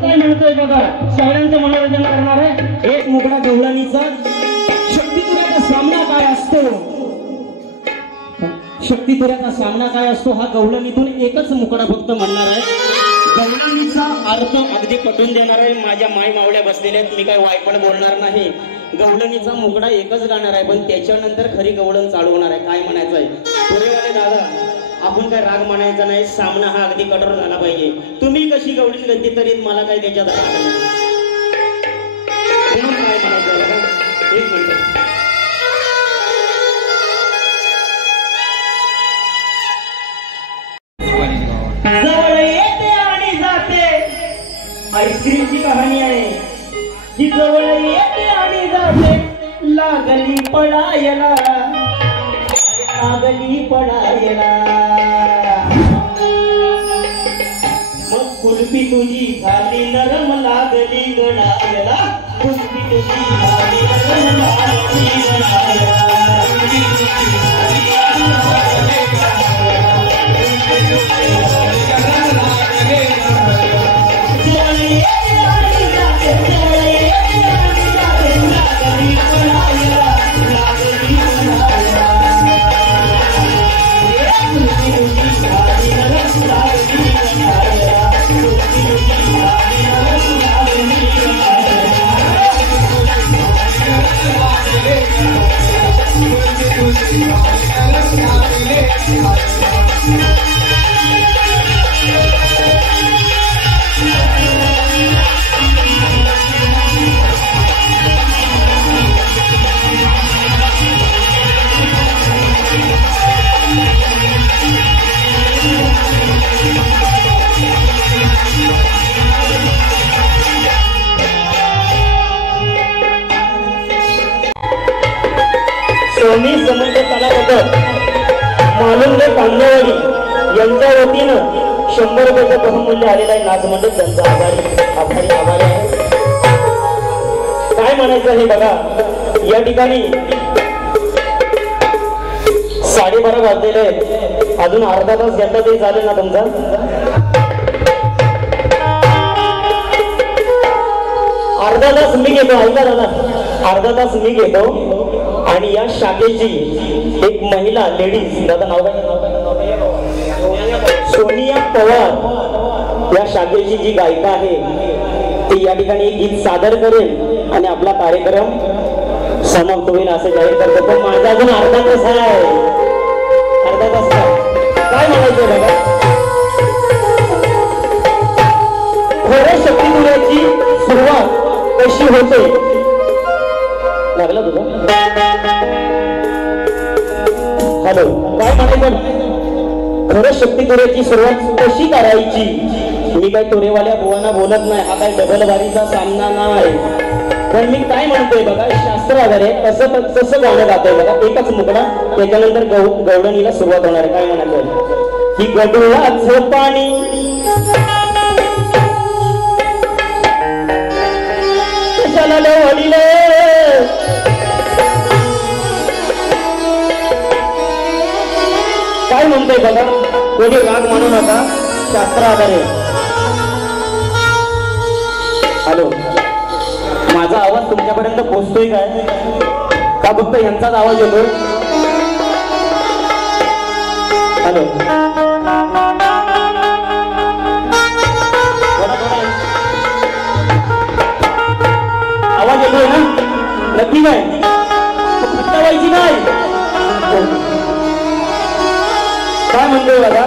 काय म्हणतोय बघा, सगळ्यांचं मनोरंजन करणार आहे एक मुकडा गवळणीचा शक्तितुऱ्याचा सामना काय असतो, शक्तितुऱ्याचा सामना काय असतो हा गवळणीतून एकच मुकडा फक्त म्हणणार आहे. गवळणीचा अर्थ अगदी पटवून देणार आहे. माझ्या माय मावळ्या बसलेल्या आहेत, मी काय वायपण बोलणार नाही. गवळणीचा मुकडा एकच गाणार आहे, पण त्याच्यानंतर खरी गवळण चालू होणार आहे. काय म्हणायचं आहे तुरेवाले दादा, आपण काय राग म्हणायचा नाही, सामना हा अगदी कठोर झाला पाहिजे. तुम्ही कशी गवळीन गती तरी मला काय त्याच्यात काय म्हणायचं एक मिनिट. जवळ येते आणि जाते आईस्क्रीमची कहाणी आहे. जी जवळ येते आणि जाते लागली पडायला, लागली पडायला. मग कुल्फी तुझी झाली नरम लागली गडायला, कुल्फी तुझी झाली नरम लागली गडायला. स्वामी समर्थ कलावंत मालुंगे कांदेवाडी यांच्या वतीनं 100 रुपयाचं बहुमूल्य आलेलं आहे. नाच मंडळ त्यांचा आभारी आहे. काय म्हणायचं हे बघा, या ठिकाणी 12:30 वाजलेले आहेत, अजून अर्धा तास घेतला तरी चालेल ना तुमचा. अर्धा तास मी घेतो, ऐका दादा, अर्धा तास मी घेतो. आणि या शाखेची एक महिला लेडीज, दादा नाव काय, सोनिया पवार, या शाखेची जी गायिका आहे ती या ठिकाणी एक गीत सादर करेल आणि आपला कार्यक्रम समाप्त होईल असं जाहीर करतो. पण माझा अजून अर्धा तास आहे, अर्धा तास काय म्हणायचं बघा. खरं शक्तितुऱ्याची सुरुवात कशी होते, लागला तुझं हॅलो, काय म्हणायचं. खरं शक्तितुऱ्याची सुरुवात कशी करायची, मी काय तोरेवाल्या बुवांना बोलत नाही, हा काय डबल बारीचा सामना नाही. पण मी काय म्हणतोय बघा, शास्त्र आधारे कसं गाणं गातोय बघा. एकच मुकडा, त्याच्यानंतर गवळणीला सुरुवात होणार आहे. काय म्हणायचं की गडुळाचं पाणी कशाला वडिले, काय म्हणतोय बघा. कोणी राग म्हणू नका, शास्त्र आधारे. हॅलो, माझा आवाज तुमच्यापर्यंत पोहोचतोय काय का फक्त यांचाच आवाज येतोय. हॅलो, आवाज येतोय ना, नक्की काय व्हायची नाही. काय म्हणतोय बघा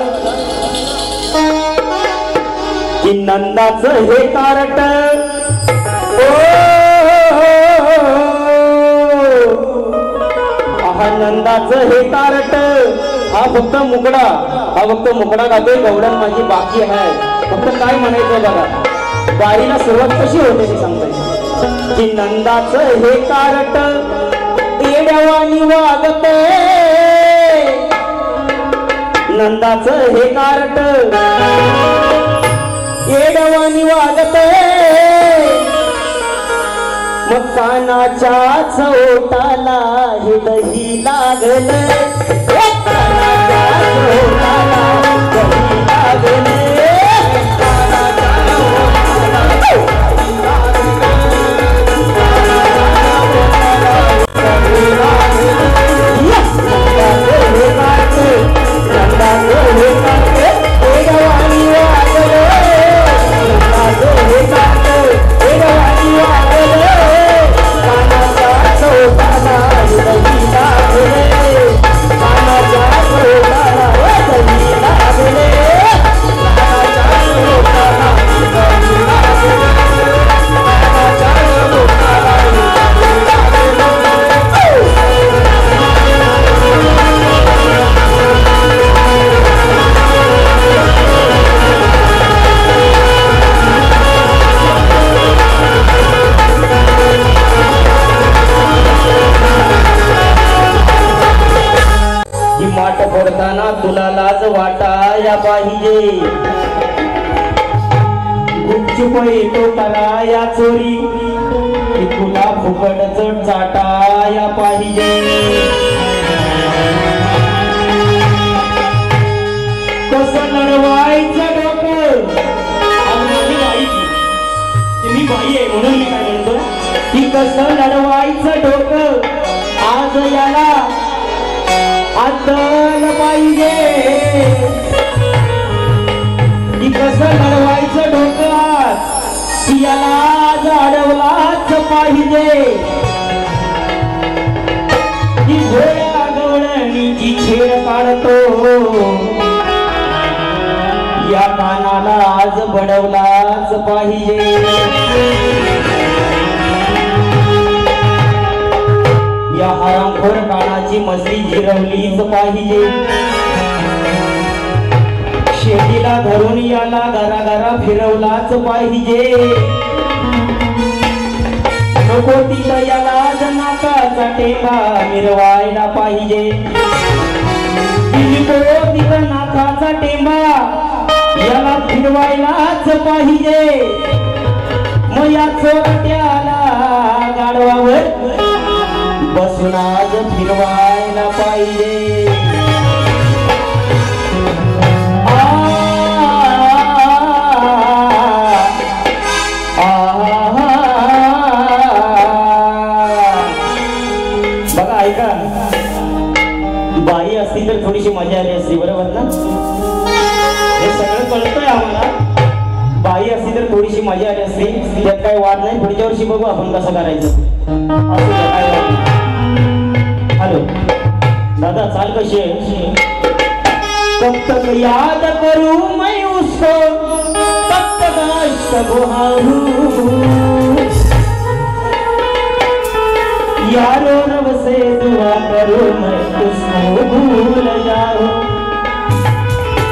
की नंदाचं हे कारट, नंदाचं हे कारट, हा फक्त मुकडा गातोय. गवळण माझी बाकी आहे. फक्त काय म्हणायचं बघा, बारीला सुरुवात कशी होते ते सांगताय की नंदाचं हे कारट येड्यावानी वागते, नंदाचं हे कारट येड्यावानी वागते. मग कानाच्याच ओठाला हे दही लागले, कानाच्याच ओठाला दही लागले, कानाच्या ओठाला करायला पाहिजे, गुपचूप येतो कराया चोरी, तुला फुकटच चाटाया पाहिजे. कसं लढवायचं डोकं, मी बाई आहे म्हणून मी काय म्हणतो की कसं लढवायचं डोकं आज याला आदल पाहिजे, की कसं लढवायचं डोकं आज याला आज अडवलाच पाहिजे. की घोड्या गवळणीची छेड काढतो या कानाला आज बडवलाच पाहिजे. या हरामखोर कानाची मसली जिरवलीच पाहिजे. शेतीला धरून याला घराघरा फिरवलाच पाहिजे. नको तिथं याला नाकाचा टेपा मिरवायला पाहिजे. तिथं नाकाचा टेंबा याला फिरवायलाच पाहिजे. मग या चोरट्याला गाढवावर बसून आज फिरवायला पाहिजे. बघा ऐका, बाई असती तर थोडीशी मजा आली असती, बरोबर ना? हे सगळं कळतंय आम्हाला. बाई असती तर थोडीशी मजा आली असती, त्यात काही वाद नाही. पुढच्या वर्षी बघू आपण कसं करायचं. असं काय. हॅलो दादा, चाल कशी आहे? कब तक याद करू मैं उसको, तब तक अश्क बहाऊं, यारो रब से दुआ करो मैं उसको भूल जाऊं,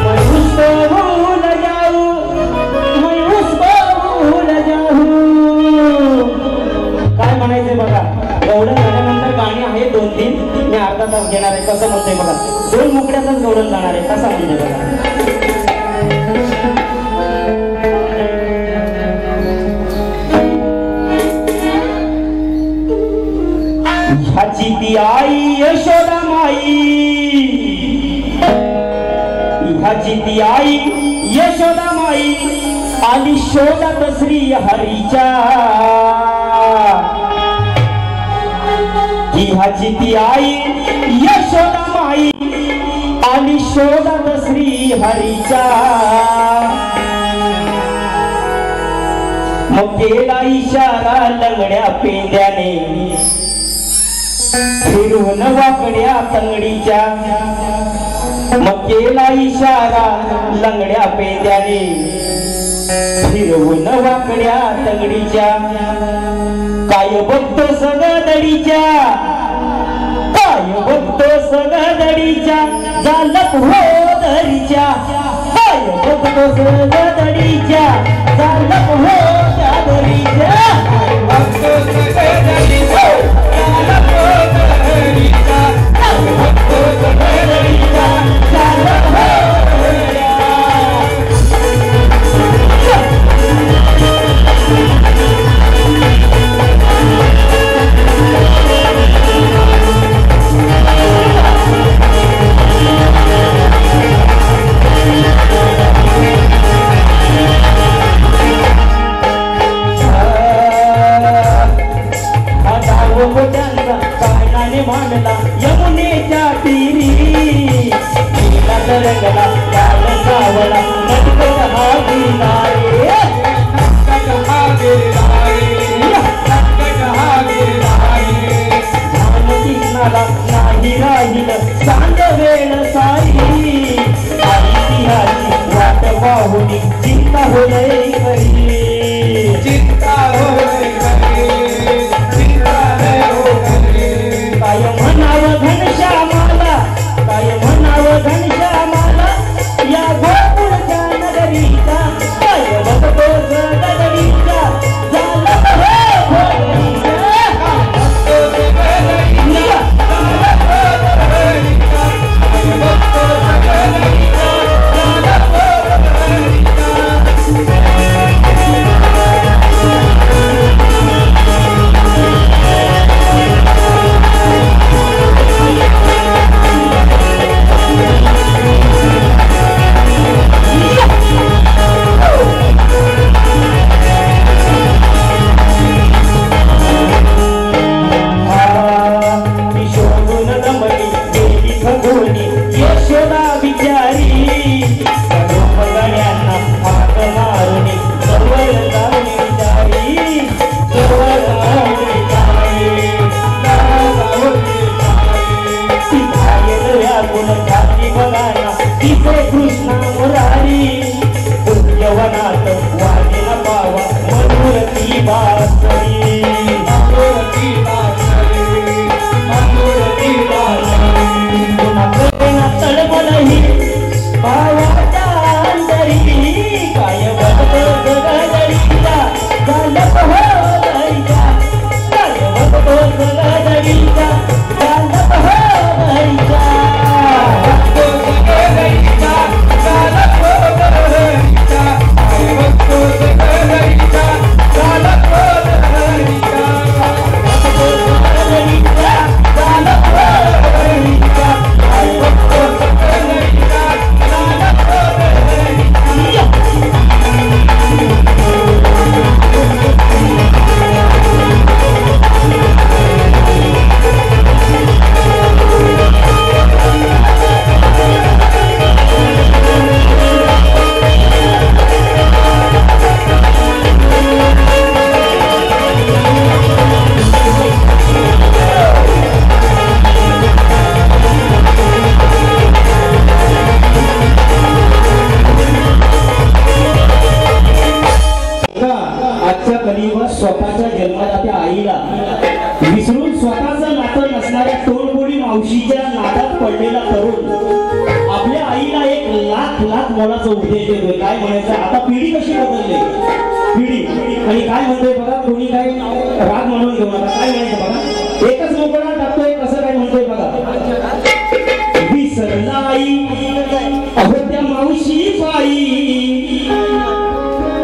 मैं उसको भूल जाऊं, मैं उसको भूल जाऊं. काय म्हणायचंय बघा. गवळण झाल्यानंतर गाणी आहे 2-3, मी अर्धा तास घेणार आहे. कसं म्हणतोय बघा, 2 मुकड्यातच गवळण जाणार आहे. कसा म्हणजे बघा. ह्याची ती आई यशोदा माई, ह्याची ती आई यशोदा माई आली शोधात श्री हरीच्या. ह्याची ती आई यशोदा माई आली शोधात श्री हरीच्या. मग केला इशारा लंगड्या पेंद्याने फिरून वाकड्या तंगडीच्या. मग केला इशारा लंगड्या पेंद्याने फिरवून वाकड्या तंगडीच्या. काय बघतो सगदडीच्या, काय बघतो सगदडीच्या, झालक हो दरीच्या. काय बघतो सगदडीच्या, झालक हो त्या दरीच्या. काय बघतो सगदडीच्या, झालक हो दरीच्या. काय बघतो सगदडीच्या, झालक हो दरीच्या. मांडला यमुनेच्या तीरी, नीला तरंगला लाल सावला नटकट हा गिरणारे, नटकट हा गिरणारे, नटकट हा गिरणारे. धाम दिसणारा नाही राहिलं सांग वेळ सारी, आई तिहाची वाट पाहून चिंता होलय खरी, चिंता होलय खरी, चिंता हो खरी. काय म्हणावं घनश्यामाला, काय म्हणावं घनश्यामाला या गोकुळच्या नगरीचा. काय बघतो सगदडीच्या, झालं हो भोगरीचा. काय बघतो सगदडीच्या, झालं हो भोगरीचा. काय बघतो ज्ञानाचा उपदेश देतोय. काय म्हणायचं आता पिढी कशी बदलली पिढी आणि काय म्हणतोय बघा. कोणी काय राग म्हणून घेऊ नका. काय म्हणायचं बघा. एकच मोकळा टाकतोय कसं काय म्हणतोय बघा. विसरलाई अहो त्या मावशी बाई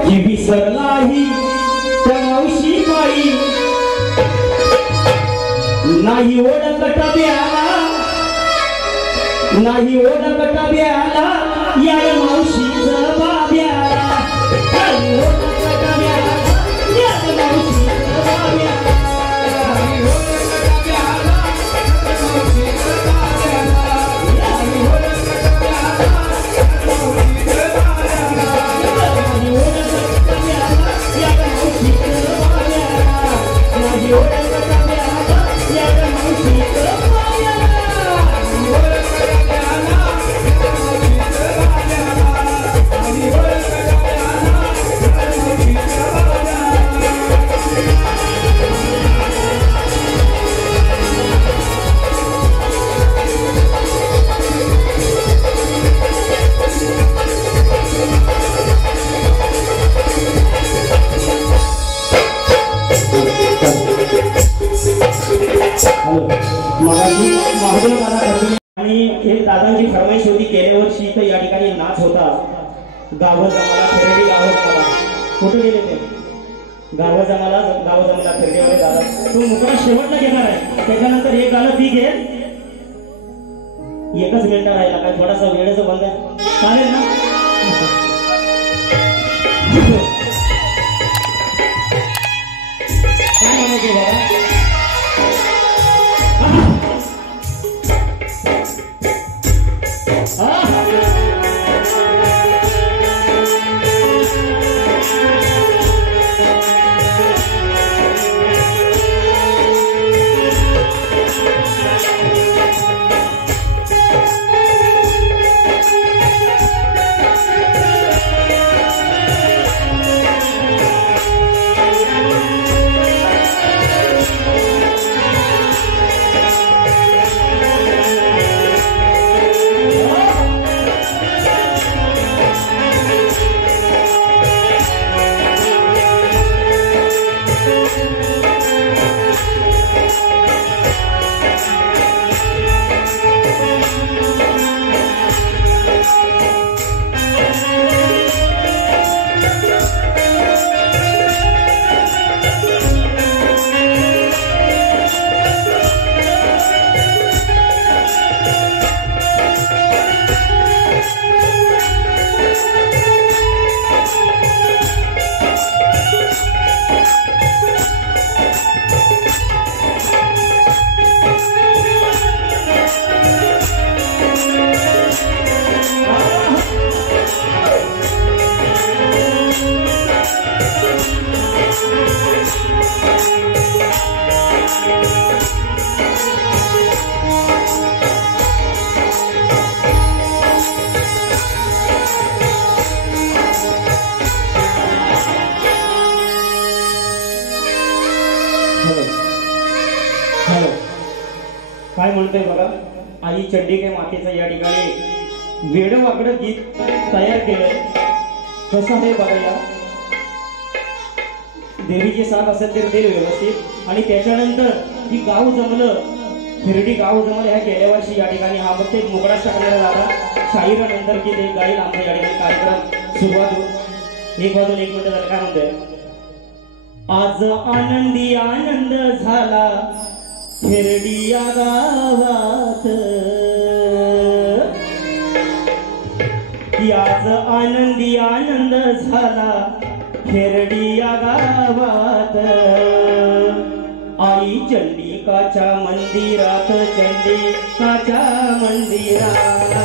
जी विसरलाई त्या मावशी बाई नाही ओळखत ब्याला नाही ओळखत ब्याला या मावशीचं बाब्याला नाही ओळखत ब्याला या मावशीचं बाब्याला आणि एक दादांची फरमाईश होती. गेल्या वर्षी तर या ठिकाणी नाच होता. गाव जमाला फेरडी गाव जमाला कुठे गेले ते गाव जमाला फेरडीवाले दादा. तो मुकरा शेवटला घेणार आहे. त्याच्यानंतर एक गाणं ती घे. एकच मिनिट राहिला काय थोडासा वेळेचं बंद आहे. चालेल ना. काय म्हणायचं बाबा. काय म्हणतोय बघा. आई चंडिके मातेचं या ठिकाणी वेडवाकडं गीत तयार केलंय. कसं आहे बघा. देवीची साथ असेल तर ते व्यवस्थित. आणि त्याच्यानंतर की गाव जमलं हिरडी गाव जमलं ह्या गेल्या वर्षी या ठिकाणी हा फक्त एक मोकळा टाकलेला झाला. शाहिरानंतर की ते गाईल आमचा या ठिकाणी कार्यक्रम सुरुवात होत. 1 वाजून 1 मिनिट झालं. काय म्हणतोय. आज आनंदी आनंद झाला हिरडी या गावात. आज आनंदी आनंद झाला हिरडी या गावात. आई चंडिकाच्या मंदिरात चंडिकाच्या मंदिरात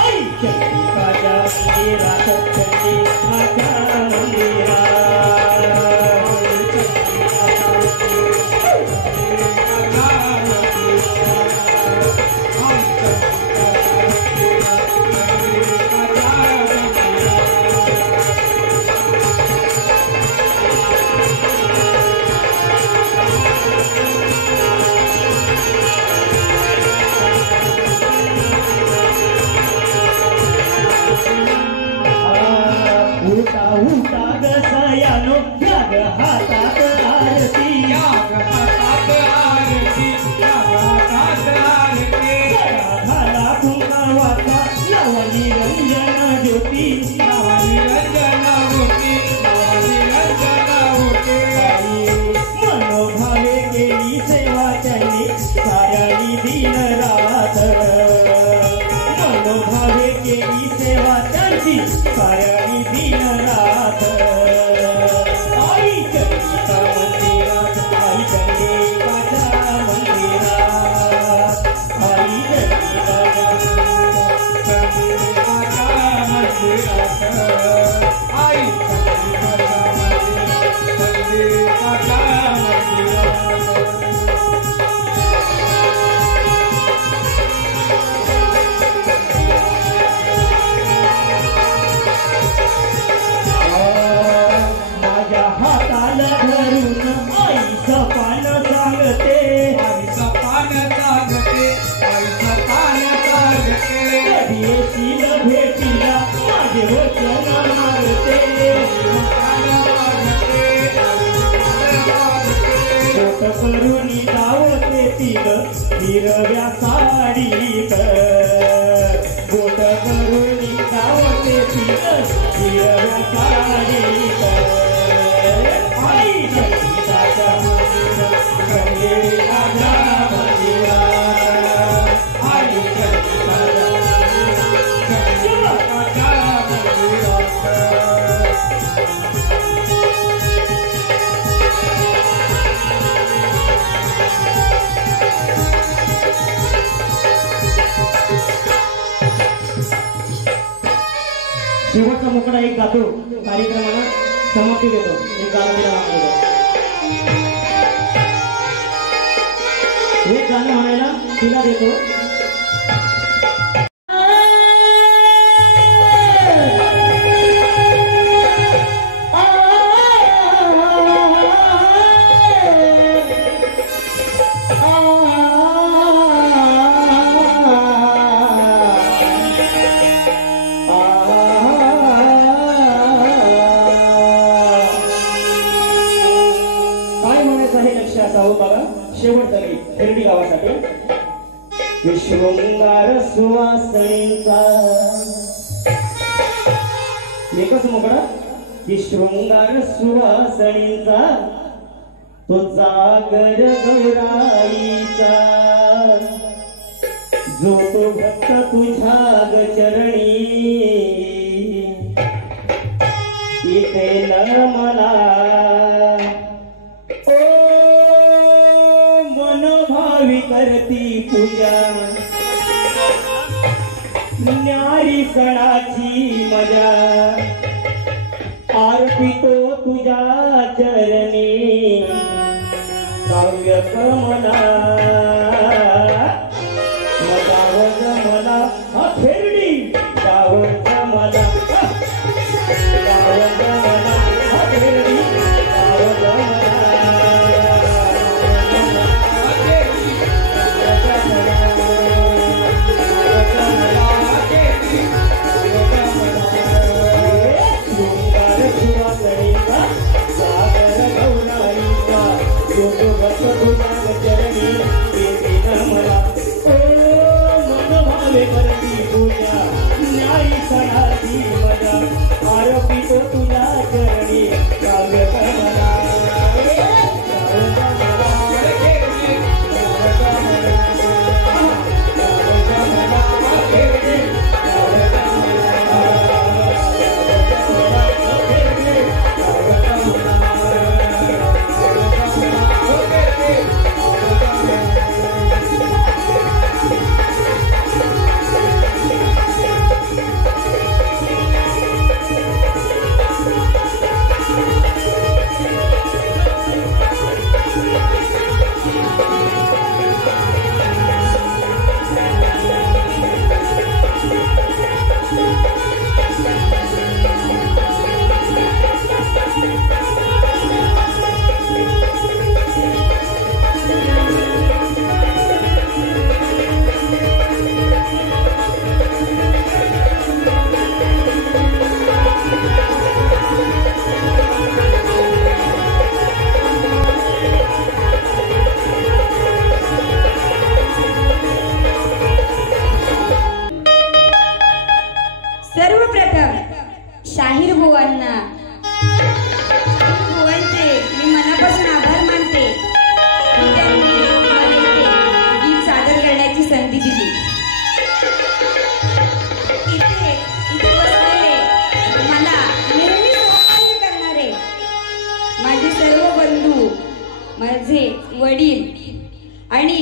आई चंडिकाच्या मंदिरात चंडिकाच्या मंदिरात उठा उठा ग सयानो याग हातात आरती याग हातात आरती याग हातात आरती घाला कुंकवाचा लावा निरंजन ज्योती लावा निरंजन होती लावा निरंजन होते मनोभावे केली सेवा त्यांनी साऱ्यांनी दिन रात मनोभावे केली सेवा त्यांची साऱ्यांनी दिन रात आई चंडिका मंदिरात आई चंडिकाच्या मंदिरात आई माझ्या हाताला धरून आईचं पान सांगते आईचं पान सांगते आईचं पान सांगते कधी येशील भेटीला माझे वचन मागते बोट करून धावते तिल हिरव्या साडीत बोट करून धावते तिल हिरव्या साडीत आई चंडिकाच्या मंदिरात चंडिकाच्या मंदिरात आई चंडिकाच्या शेवटचा मुकडा एक गातो कार्यक्रमाला समाप्ती देतो एक गाणं एक गाणं म्हणायला तिला देतो बघा शेवटचा गीत हिरडी गावासाठी शृंगार सुवासणीचा एकच मुकडा की शृंगार सुवासणीचा तो जागर गौराईचा जो तो भक्त तुझ्या ग चरणी इथे न मला मनोभावी करती पूजा न्यारी सणाची मजा अर्पितो तुझ्या चरणी काव्य कमला गावज मला अखेरडी गावज मला गावज मला अखेरडी गावज मला शाहीर बुवांना बुवांचे मी मनापासून आभार मानते की त्यांनी मला इथे गीत सादर करण्याची संधी दिली. इथे बसलेले मला नेहमी सहकार्य करणारे माझे सर्व बंधू, माझे वडील आणि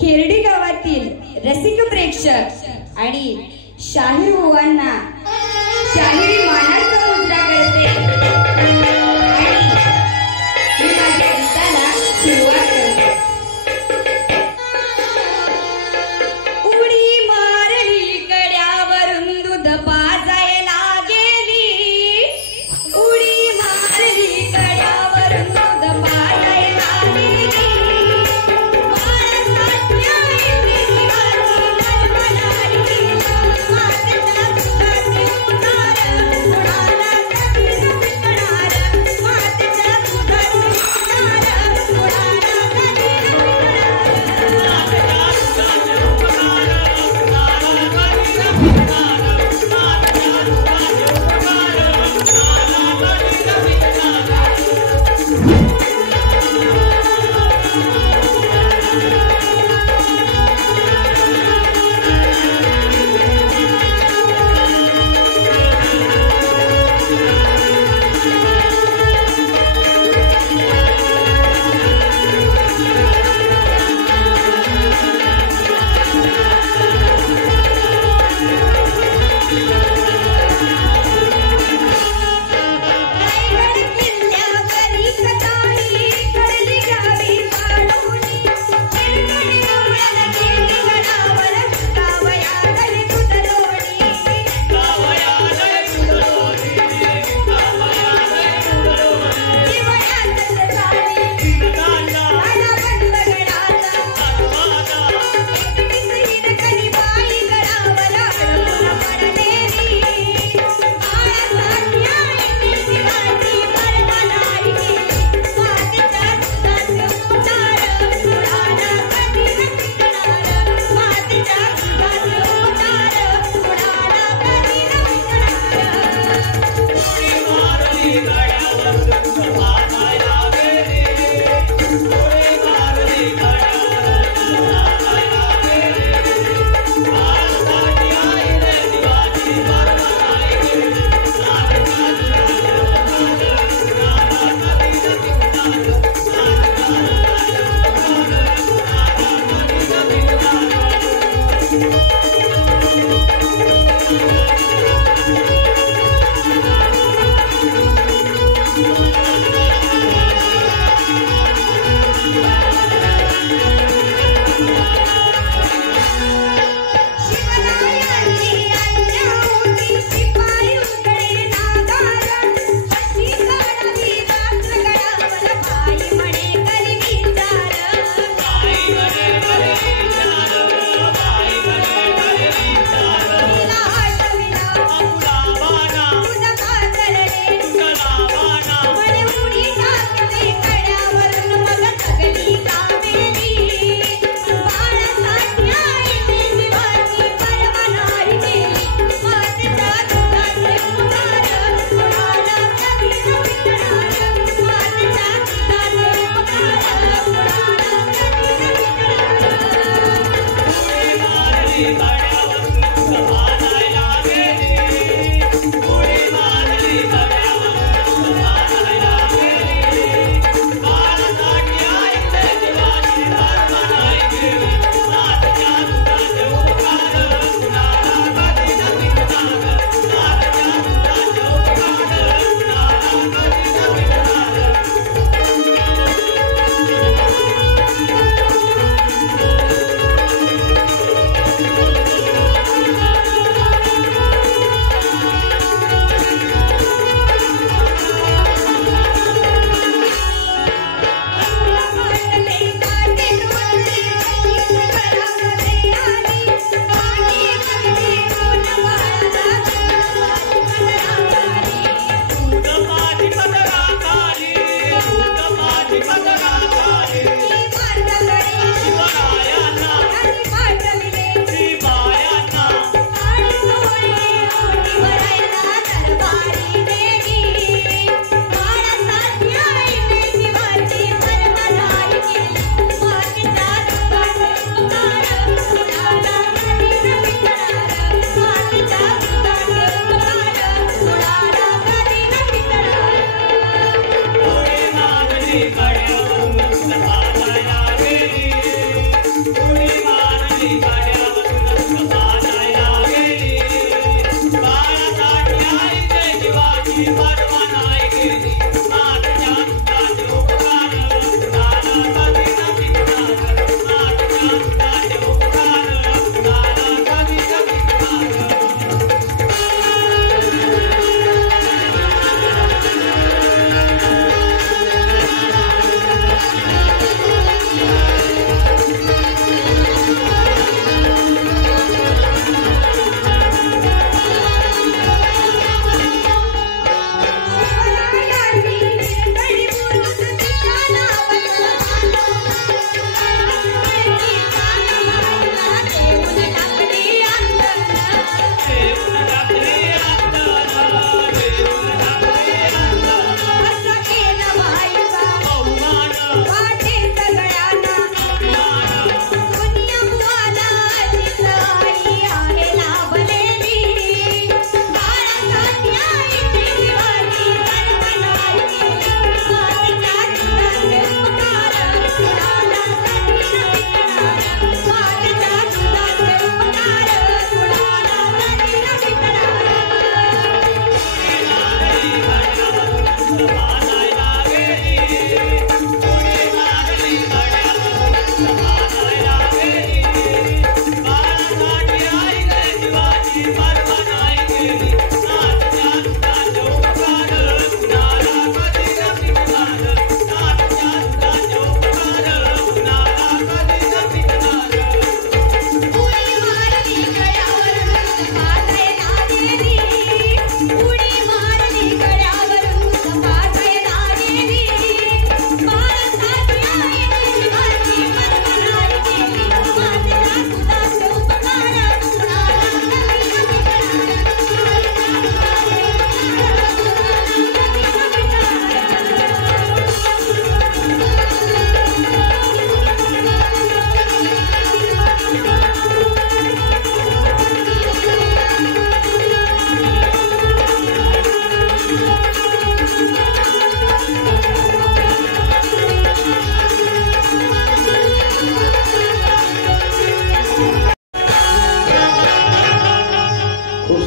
खेरडी गावातील रसिक प्रेक्षक आणि शाहीर बुवांना शाहिरी मानाचा मुद्रा करते आणि मी माझ्या गीताला सुरुवात करते. उडी मारली कड्यावरून दूध पाजायला गेली, उडी मारली कड्यावरून दूध पाजायला गेली. माणसाच्या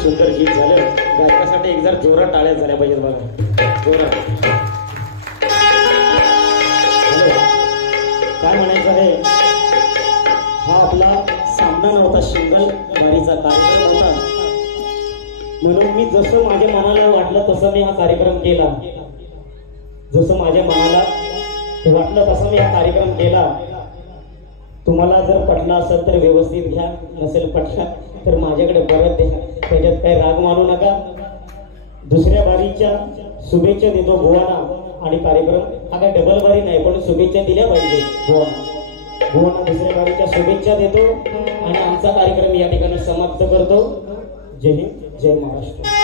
सुंदर गीत झालं. गायकासाठी एक जर जोरात टाळ्या झाल्या पाहिजेत बघा, जोरात. काय म्हणायचं आहे, हा आपला सामना नव्हता, शिंगल वारीचा कार्यक्रम होता. म्हणून मी जसं माझ्या मनाला वाटलं तसं मी हा कार्यक्रम केला. जसं माझ्या मनाला वाटलं तसं मी हा कार्यक्रम केला. तुम्हाला जर पटला असेल तर व्यवस्थित घ्या, नसेल पटला तर माझ्याकडे परत द्या. त्याच्यात काही राग मानू नका. दुसऱ्या बारीच्या शुभेच्छा देतो भुवाना. आणि कार्यक्रम हा काय डबल बारी नाही, पण शुभेच्छा दिल्या पाहिजे भुवाना. दुसऱ्या बारीच्या शुभेच्छा देतो आणि आमचा कार्यक्रम या ठिकाणी समाप्त करतो. जय हिंद, जय महाराष्ट्र.